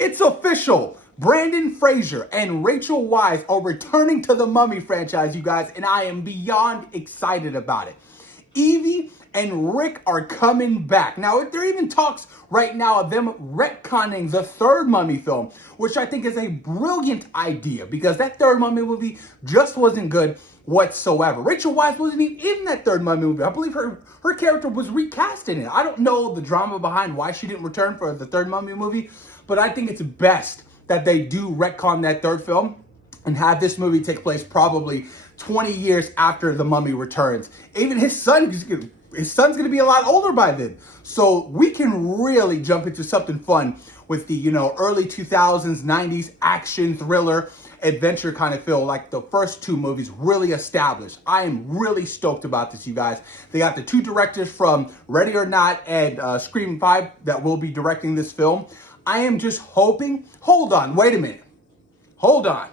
It's official. Brandon Fraser and Rachel Weisz are returning to the Mummy franchise, you guys, and I am beyond excited about it. Evie and Rick are coming back. Now, there are even talks right now of them retconning the third Mummy film, which I think is a brilliant idea because that third Mummy movie just wasn't good whatsoever. Rachel Weisz wasn't even in that third Mummy movie. I believe her character was recast in it. I don't know the drama behind why she didn't return for the third Mummy movie, but I think it's best that they do retcon that third film and have this movie take place probably 20 years after the Mummy returns. Even his son's going to be a lot older by then. So we can really jump into something fun with the, early 2000s, 90s action thriller adventure kind of feel like the first two movies really established. I am really stoked about this, you guys. They got the two directors from Ready or Not and Scream 5 that will be directing this film. I am just hoping, hold on, wait a minute. Hold on.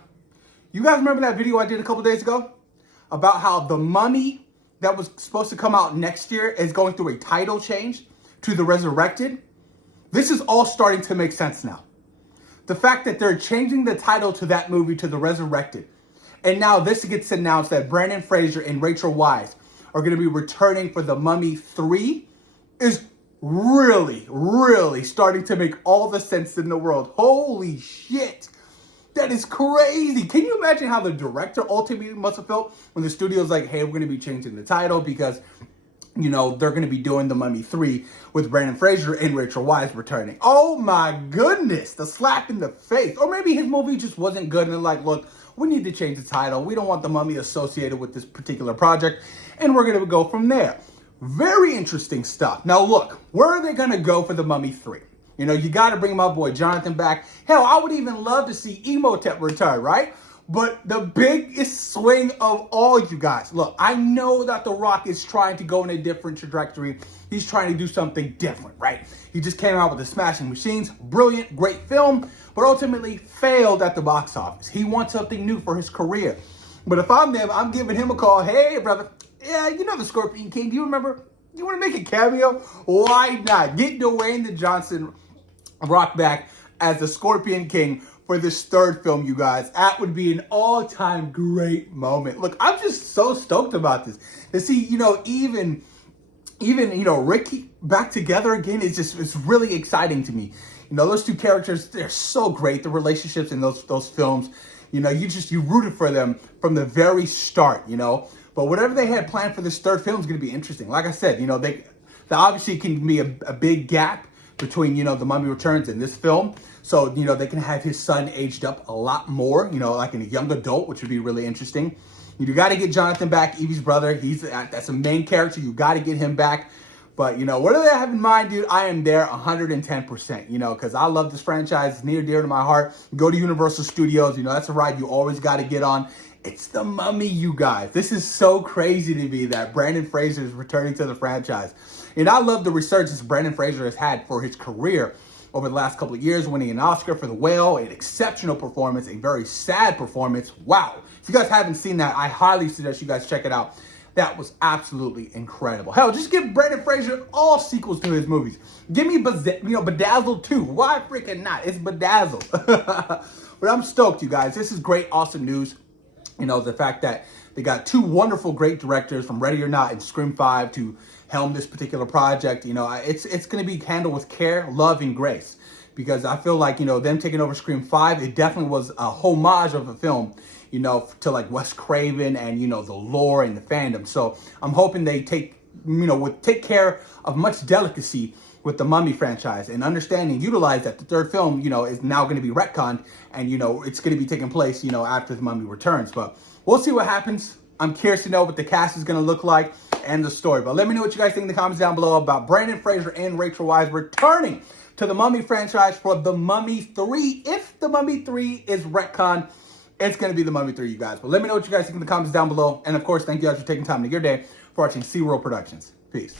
You guys remember that video I did a couple days ago about how the Mummy that was supposed to come out next year is going through a title change to The Resurrected? This is all starting to make sense now. The fact that they're changing the title to that movie to The Resurrected. And now this gets announced that Brandon Fraser and Rachel Weisz are going to be returning for The Mummy 3 is really starting to make all the sense in the world. Holy shit. That is crazy. Can you imagine how the director ultimately must have felt when the studio's like, hey, we're going to be changing the title because, they're going to be doing The Mummy 3 with Brandon Fraser and Rachel Weisz returning. Oh my goodness, the slap in the face. Or maybe his movie just wasn't good and they're like, look, we need to change the title. We don't want The Mummy associated with this particular project. And we're going to go from there. Very interesting stuff. Now look, where are they going to go for The Mummy 3? You got to bring my boy Jonathan back. Hell, I would even love to see Imhotep return, right? But the biggest swing of all, you guys. Look, I know that The Rock is trying to go in a different trajectory. He's trying to do something different, right? He just came out with The Smashing Machines. Brilliant, great film, but ultimately failed at the box office. He wants something new for his career. But if I'm them, I'm giving him a call. Hey, brother. Yeah, the Scorpion King. Do you remember? You want to make a cameo? Why not? Get Dwayne the Johnson Rock back as the Scorpion King for this third film, you guys. That would be an all-time great moment. Look, I'm just so stoked about this. To see, even Ricky back together again is it's really exciting to me. Those two characters, they're so great. The relationships in those films, you rooted for them from the very start, But whatever they had planned for this third film is going to be interesting. Like I said, they obviously can be a big gap between, The Mummy Returns and this film. So, they can have his son aged up a lot more, like in a young adult, which would be really interesting. You got to get Jonathan back, Evie's brother. That's a main character. You got to get him back. But, what do they have in mind, dude? I am there 110%, because I love this franchise. It's near and dear to my heart. Go to Universal Studios. That's a ride you always got to get on. It's The Mummy, you guys. This is so crazy to me that Brandon Fraser is returning to the franchise. And I love the resurgence Brandon Fraser has had for his career over the last couple of years, winning an Oscar for The Whale, an exceptional performance, a very sad performance. Wow. If you guys haven't seen that, I highly suggest you guys check it out. That was absolutely incredible. Hell, just give Brandon Fraser all sequels to his movies. Give me, Bedazzled 2. Why freaking not? It's Bedazzled. But I'm stoked, you guys. This is great, awesome news. The fact that they got two wonderful, great directors from Ready or Not and Scream 5 to helm this particular project. It's going to be handled with care, love, and grace. Because I feel like, them taking over Scream 5, it definitely was a homage of a film, to like Wes Craven and, the lore and the fandom. So I'm hoping they take care of much delicacy with the Mummy franchise and understand and utilize that the third film, is now going to be retconned and, it's going to be taking place, after the Mummy returns. But we'll see what happens. I'm curious to know what the cast is going to look like and the story. But let me know what you guys think in the comments down below about Brandon Fraser and Rachel Weisz returning to the Mummy franchise for The Mummy 3. If The Mummy 3 is retconned, it's going to be The Mummy 3, you guys. But let me know what you guys think in the comments down below. And of course, thank you guys for taking time to your day for watching SeaWorld Productions. Peace.